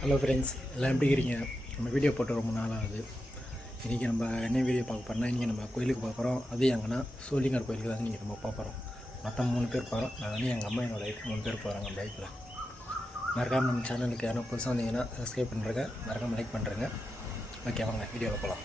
Hello friends, எல்லாம் எப்படி இருக்கிறீங்க? நம்ம வீடியோ போட்டு ரொம்ப நாள் ஆகுது. இன்றைக்கி நம்ம என்ன வீடியோ பார்க்க போகிறோம்னா, இன்றைக்கி நம்ம கோயிலுக்கு பார்க்குறோம். அது எங்கன்னா சோழிங்கர் கோயிலுக்கு தான் இன்றைக்கி நம்ம பார்க்குறோம். மொத்தம் 3 பேர் போகிறோம். நான் வந்து எங்கள் அம்மா என்னோட ஒய்ஃப் 3 பேர் போகிறாங்க பைக்கில். மறக்காமல் நம்ம சேனலுக்கு யாரும் புதுசாக வந்தீங்கன்னா சப்ஸ்கிரைப் பண்ணுறேங்க, மறக்காமல் லைக் பண்ணுறேங்க. ஓகே, வாங்க வீடியோவில் போகலாம்.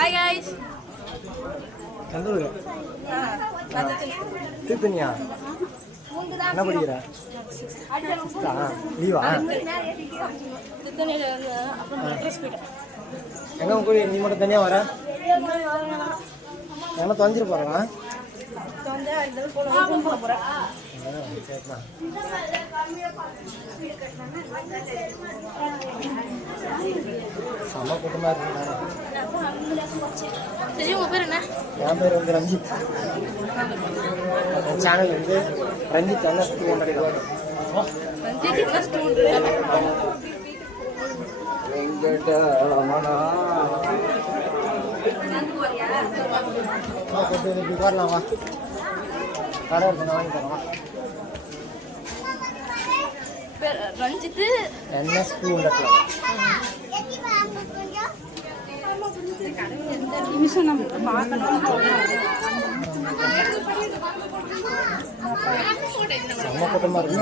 Hi guys. திருத்தனியா என்ன படிக்கிற? லீவா? எங்க கூட நீ மட்டும் தனியா வர? என்ன தொலைஞ்சிட்டு போறா? செம்ம கூட்டமா இருக்கு. என் பேர் வந்து ரஞ்சித். என் சேனல் வந்து ரஞ்சித் அண்ணா 200. வரலாம் வா, கடை இருக்கு, வாங்கி தரலாம். ரஞ்சித் NS 200. செம்ம கூட்டமா இருக்கு.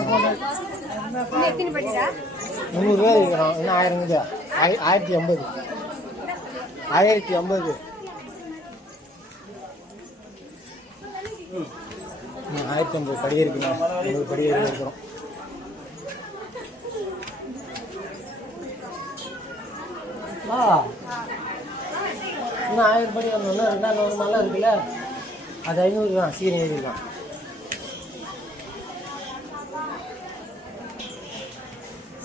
300 பேர் இருக்கிறோம். இன்னும் 1000 இருக்குது. 1050 1050 படி இருக்குங்க. 100 படி இருக்கிறோம். இன்னும் 1000 படி வந்தோம்னா 200 மலை இருக்குல்ல, அது 500 தான். சீக்கிரம் ஏறிடலாம்.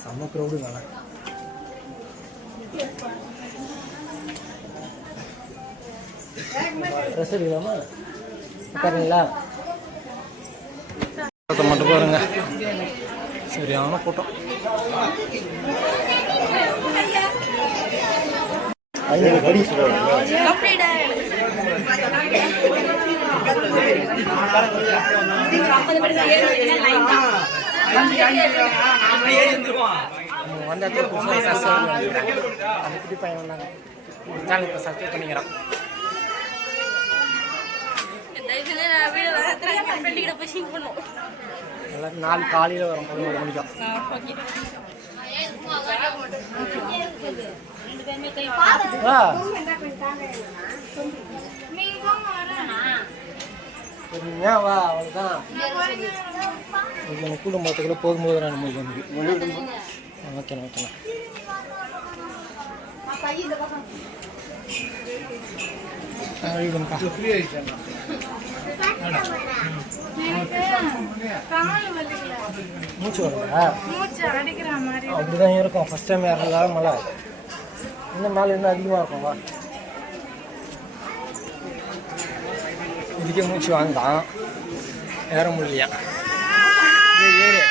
செம்ம க்ரௌடு வேணாம். ட்ரெஸ் எடுக்கலாமா? உட்காருங்களா? மட்டும் பாருங்க, சரியான கூட்டம். 500 படி வந்த குட்டி பையன் வந்தாங்க. சேனலுக்கு சப்ஸ்கிரைப் பண்ணிக்கிறோம். எல்லாரும் நாலு காலையில் வரும், 11 மணிக்கும். ஏன் வா, அவ்வளோதான். குடும்பத்துக்குள்ள போகும்போது நம்மளுக்கு வந்து ஓகேண்ணா ஓகேண்ணா. மூச்சு வருதா? அப்படிதான் இருக்கும். ஃபர்ஸ்ட் டைம் ஏறல மழை. இன்னும் மேலே இன்னும் அதிகமாக இருக்கும். வா, இதுக்கே மூச்சு வாங்கிட்டான், ஏற முடியலையா? ஏறு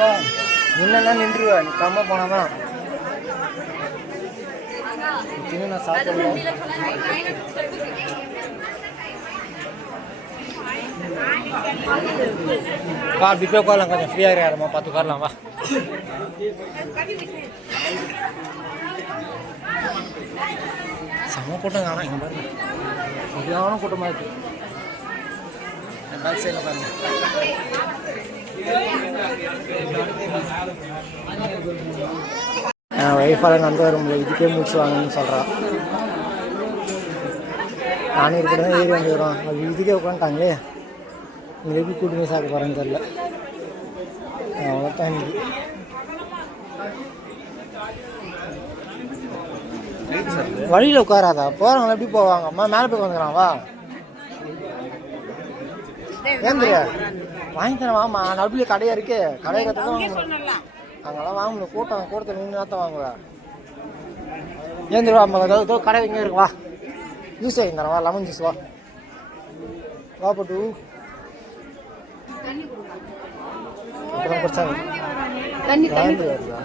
வா. என்னெல்லாம் நின்றுவா, நீ கம்ம போனாதான். சின்ன நான் சாப்பிடுவேன். வா அப்படி போய் உட்காரலாம், கொஞ்சம் ஃப்ரீயாக யாரம்மா பார்த்து உட்காரலாம். வா செம்ம கூட்டம் காணும் இங்கே பாருங்க, சரியான கூட்டமாக இருக்குது. பேக் சைடில் பாருங்க. என் ஒய்ஃபால் நடந்து வர முடியல, இதுக்கே மூச்சு வாங்கன்னு சொல்கிறான். நானும் இருக்கிற தான் ஏறி வந்துடுறோம், அது இதுக்கே உட்காந்துட்டாங்களே. இங்கே எப்படி கூட்டணி சாப்பிட போகிறேன்னு தெரில. அவ்வளோதான் இன்னைக்கு. வழியில் உட்காராதா, போகிறவங்க எப்படி போவாங்க? அம்மா மேலே போய் வந்துக்கிறான். வா ஏந்திர வாங்கி தரேன், வாமா. நடுவில் கடையாக இருக்கு, கடையை கற்று அங்கெல்லாம் வாங்க முடியும். கூட்டத்தை நின்று நேரத்தை வாங்குவேன். ஏந்திர வா, ஏதோ கடை இங்கே இருக்கு. வா ஜூஸ் வாங்கி தரேன், வா லெமன் ஜூஸ். வா போட்டு இப்போதான் குடிச்சாங்க. வருதா?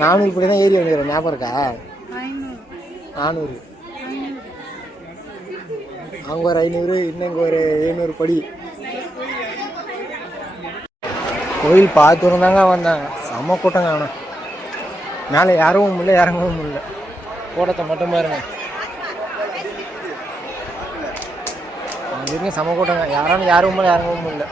நானும் இப்படி தான் ஏறி வந்துடுறேன், ஞாபகம் இருக்கா? 400 அங்கே ஒரு 500, இன்னும் இங்கே ஒரு 700 படி. கோயில் பார்த்துன்னு தாங்க வந்தாங்க, செம்ம கூட்டம் காணும். மேலே யாரவும் முடியல, இறங்கவும் முடியல, கூட்டத்தை மட்டும் பாருங்க. அங்கே செம்ம கூட்டங்க, யாரும் மேலே இறங்கவும் முடியல.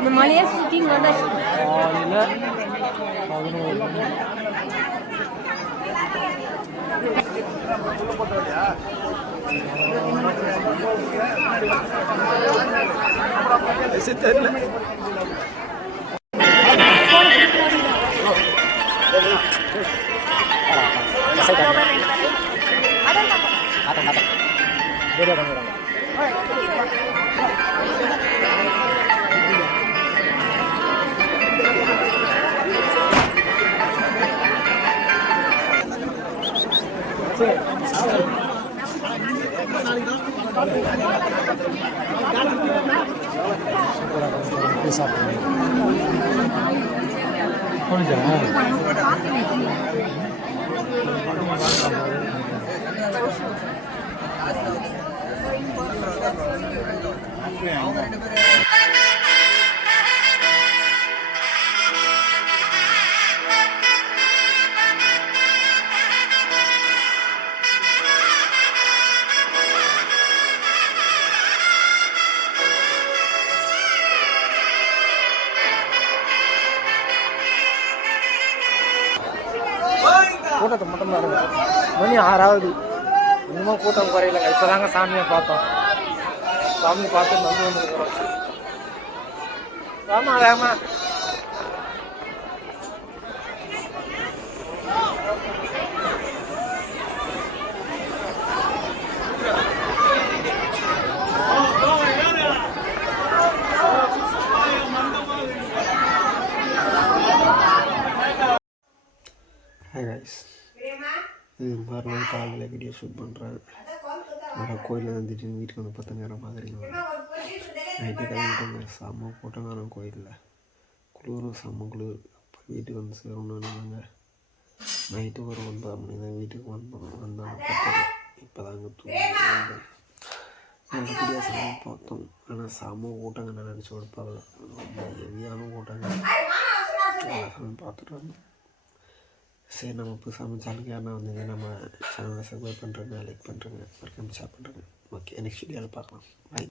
இந்த மலையை சுற்றி வந்து கூட்டத்தை மட்டும் பாருங்க. மணி 6 இன்னமும் கூட்டம் குறையிலங்க. இப்போ தாங்க சாமியை பார்த்தோம். சாமி பார்த்து வந்து வந்துருக்கிறோம். ஆமா வேமா இது மறுநாள் காலையில் வீடியோ ஷூட் பண்ணுறாரு. ஆனால் கோயிலில் தான் திடீர்னு வீட்டுக்கு வந்து 10 நேரம் பார்க்குறீங்க. நைட்டு கிளம்பிட்டாங்க, செம்ம போட்டோங்க. கோயிலில் குளிரும், செம்ம குளிர். அப்போ வீட்டுக்கு வந்து சேரணுன்னாங்க. நைட்டு ஒரு 9 மணி தான் வீட்டுக்கு வந்தாங்க. இப்போ தாங்க தூங்க நல்லபடியாக சாமி பார்த்தோம். ஆனால் செம்ம கூட்டங்க, நான் நினச்சி கொடுப்பாங்க. ரொம்ப ஹெவியான கூட்டங்க. சாமி பார்த்துட்டு வந்தோம். சரி, நம்ம இப்போ சமைச்சாலுங்க யாருன்னா வந்தீங்க, நம்ம சேனலை சப்ஸ்கிரைப் பண்ணுறேங்க, லைக் பண்ணுறேங்க, மறக்காம ஷேர் பண்ணுறேங்க. ஓகே, நெக்ஸ்ட் வீடியோவில் பார்க்கலாம். பை.